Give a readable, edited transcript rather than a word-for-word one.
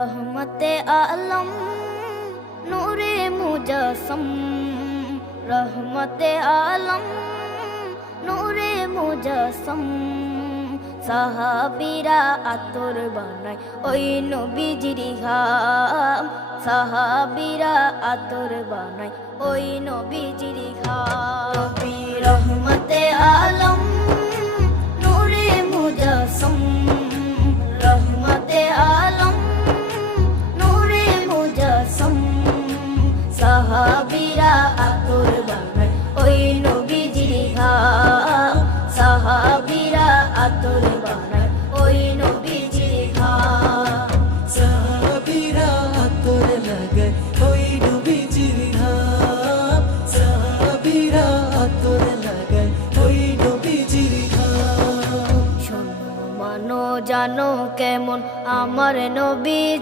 रहमते आलम नूरे मुजस्सम रहमते आलम नूरे मुजस्सम সাহাবীরা আতর বানায় ওই নবীজির ঘাম সাহাবীরা আতর বানায় ওই নবীজির ঘাম নবী রহমতে আলম নূরে মুজস্সম রহমতে আলম নূরে মুজস্সম সাহাবীরা আতর বানায় ওই নবীজির ঘাম সাহাবীরা আতর বানায় ওই নবীজির ঘাম সাহাবীরা আতর লাগায় ওই নবীজির ঘাম সাহাবীরা আতর লাগায় ওই নবীজির ঘাম শোনো মানো জানো কেমন আমার নবীজি